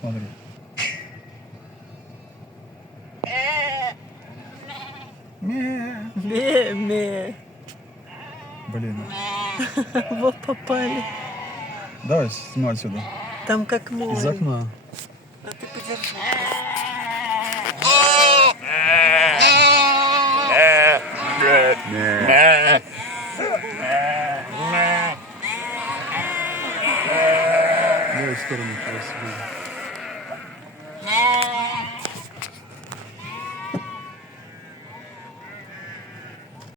Смотри. Ме-ме. Блин. Во попали. Давай снимай отсюда. Там как Из море. окна. А ты подержи. Давай в сторону.